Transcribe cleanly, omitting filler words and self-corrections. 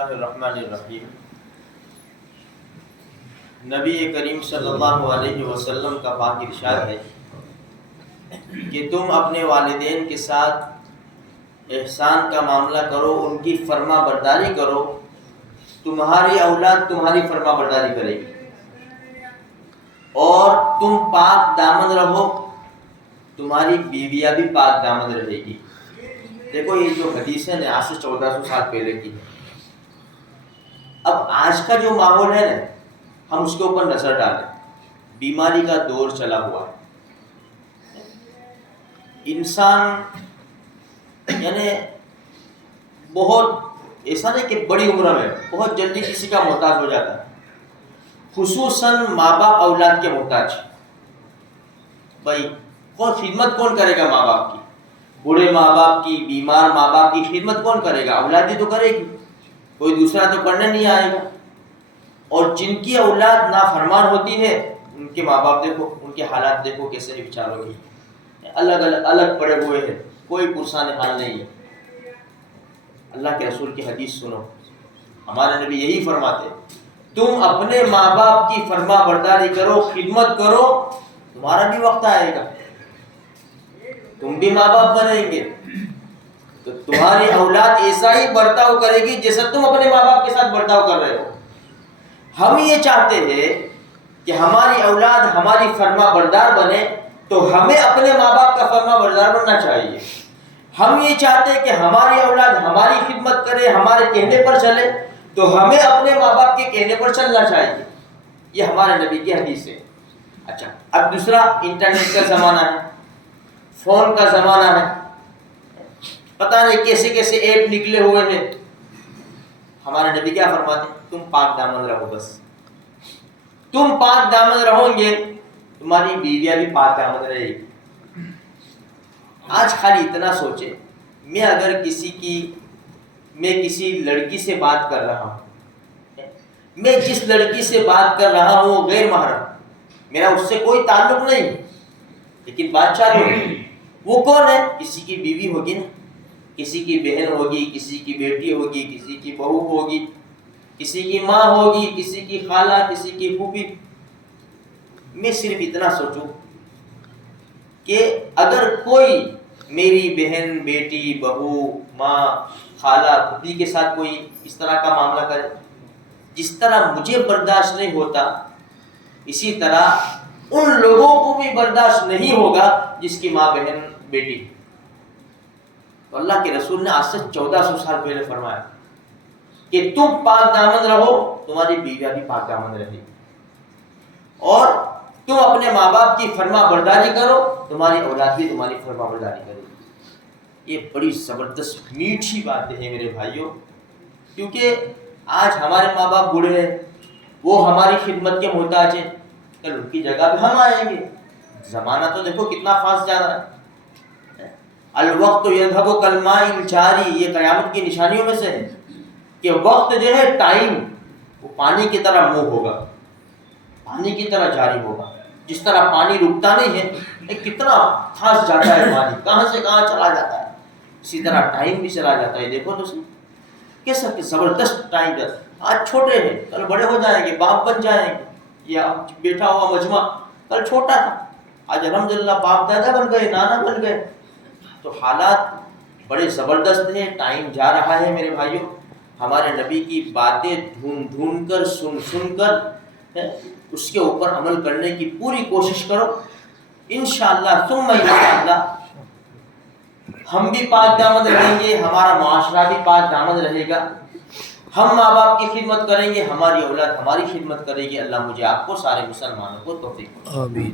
اللہ الرحمن الرحیم۔ نبی کریم صلی اللہ علیہ وسلم کا پاک ارشاد ہے کہ تم اپنے والدین کے ساتھ احسان کا معاملہ کرو، ان کی فرما برداری کرو، تمہاری اولاد تمہاری فرما برداری کرے گی، اور تم پاک دامن رہو، تمہاری بیویاں بھی پاک دامن رہے گی۔ دیکھو یہ جو حدیث ہے نا، آج سے 1400 سال پہلے کی ہے۔ اب آج کا جو ماحول ہے نا، ہم اس کے اوپر نظر ڈالیں۔ بیماری کا دور چلا ہوا ہے، انسان یعنی بہت ایسا نہیں کہ بڑی عمر میں بہت جلدی کسی کا محتاج ہو جاتا ہے، خصوصاً ماں باپ اولاد کے محتاج۔ بھائی خدمت کون کرے گا ماں باپ کی؟ بوڑھے ماں باپ کی، بیمار ماں باپ کی خدمت کون کرے گا؟ اولاد ہی تو کرے گی، کوئی دوسرا تو کرنے نہیں آئے گا۔ اور جن کی اولاد نافرمان ہوتی ہے، ان کے ماں باپ دیکھو، ان کے حالات دیکھو کیسے ہیں بیچاروں کے، الگ پڑے ہوئے ہیں، کوئی پرسان حال نہیں ہے۔ اللہ کے رسول کی حدیث سنو، ہمارے نبی یہی فرماتے تم اپنے ماں باپ کی فرما برداری کرو، خدمت کرو، تمہارا بھی وقت آئے گا، تم بھی ماں باپ بنیں گے، تو تمہاری اولاد ایسا ہی برتاؤ کرے گی جیسا تم اپنے ماں باپ کے ساتھ برتاؤ کر رہے ہو۔ ہم یہ چاہتے ہیں کہ ہماری اولاد ہماری فرما بردار بنے، تو ہمیں اپنے ماں باپ کا فرما بردار بننا چاہیے۔ ہم یہ چاہتے ہیں کہ ہماری اولاد ہماری خدمت کرے، ہمارے کہنے پر چلے، تو ہمیں اپنے ماں باپ کے کہنے پر چلنا چاہیے۔ یہ ہمارے نبی کی حدیث ہے۔ اچھا، اب دوسرا، انٹرنیٹ کا زمانہ ہے، فون کا زمانہ ہے، پتہ نہیں کیسے کیسے ایپ نکلے ہوئے ہیں۔ ہمارے نبی کیا فرماتے ہیں؟ تم پاک دامن رہو، بس تم پاک دامن رہو گے، تمہاری بیویاں بھی پاک دامن رہے گی۔ آج خالی اتنا سوچے، میں کسی لڑکی سے بات کر رہا ہوں، میں جس لڑکی سے بات کر رہا ہوں وہ غیر محرم، میرا اس سے کوئی تعلق نہیں، لیکن بات چالو ہے۔ وہ کون ہے؟ کسی کی بیوی ہوگی نا، کسی کی بہن ہوگی، کسی کی بیٹی ہوگی، کسی کی بہو ہوگی، کسی کی ماں ہوگی، کسی کی خالہ، کسی کی پھوپھی۔ میں صرف اتنا سوچوں کہ اگر کوئی میری بہن، بیٹی، بہو، ماں، خالہ، پھوپھی کے ساتھ کوئی اس طرح کا معاملہ کرے، جس طرح مجھے برداشت نہیں ہوتا، اسی طرح ان لوگوں کو بھی برداشت نہیں ہوگا جس کی ماں، بہن، بیٹی۔ تو اللہ کے رسول نے آج سے 1400 سال پہلے فرمایا کہ تم پاک دامن رہو، تمہاری بیویاں بھی پاک دامن رہے گی، اور تم اپنے ماں باپ کی فرما برداری کرو، تمہاری اولاد بھی تمہاری فرما برداری کرے گی۔ یہ بڑی زبردست میٹھی باتیں ہیں میرے بھائیوں، کیونکہ آج ہمارے ماں باپ بوڑھے ہیں، وہ ہماری خدمت کے محتاج ہیں، کل ان کی جگہ بھی ہم آئیں گے۔ زمانہ تو دیکھو کتنا فاسٹ جا رہا ہے۔ الوقت یذهب کالماء الجاری، یہ قیامت کی نشانیوں میں سے ہے کہ وقت جو ہے، ٹائم، وہ پانی کی طرح موو ہوگا، پانی کی طرح جاری ہوگا۔ جس طرح پانی رکتا نہیں ہے، کتنا فاسٹ جاتا ہے پانی، کہاں سے کہاں چلا جاتا ہے، اسی طرح ٹائم بھی چلا جاتا ہے۔ دیکھو تو صحیح کیسا کہ زبردست ٹائم ہے۔ آج چھوٹے ہیں، کل بڑے ہو جائیں گے، باپ بن جائیں گے۔ یہ بیٹھا ہوا مجمع کل چھوٹا تھا، آج الحمدللہ باپ دادا بن گئے، نانا بن گئے۔ تو حالات بڑے زبردست ہیں، ٹائم جا رہا ہے میرے بھائیوں۔ ہمارے نبی کی باتیں ڈھونڈ کر، سن کر اس کے اوپر عمل کرنے کی پوری کوشش کرو، انشاءاللہ ثم انشاءاللہ ہم بھی پاک دامن رہیں گے، ہمارا معاشرہ بھی پاک دامن رہے گا۔ ہم ماں باپ کی خدمت کریں گے، ہماری اولاد ہماری خدمت کرے گی۔ اللہ مجھے آپ کو، سارے مسلمانوں کو توفیق دے۔ آمین۔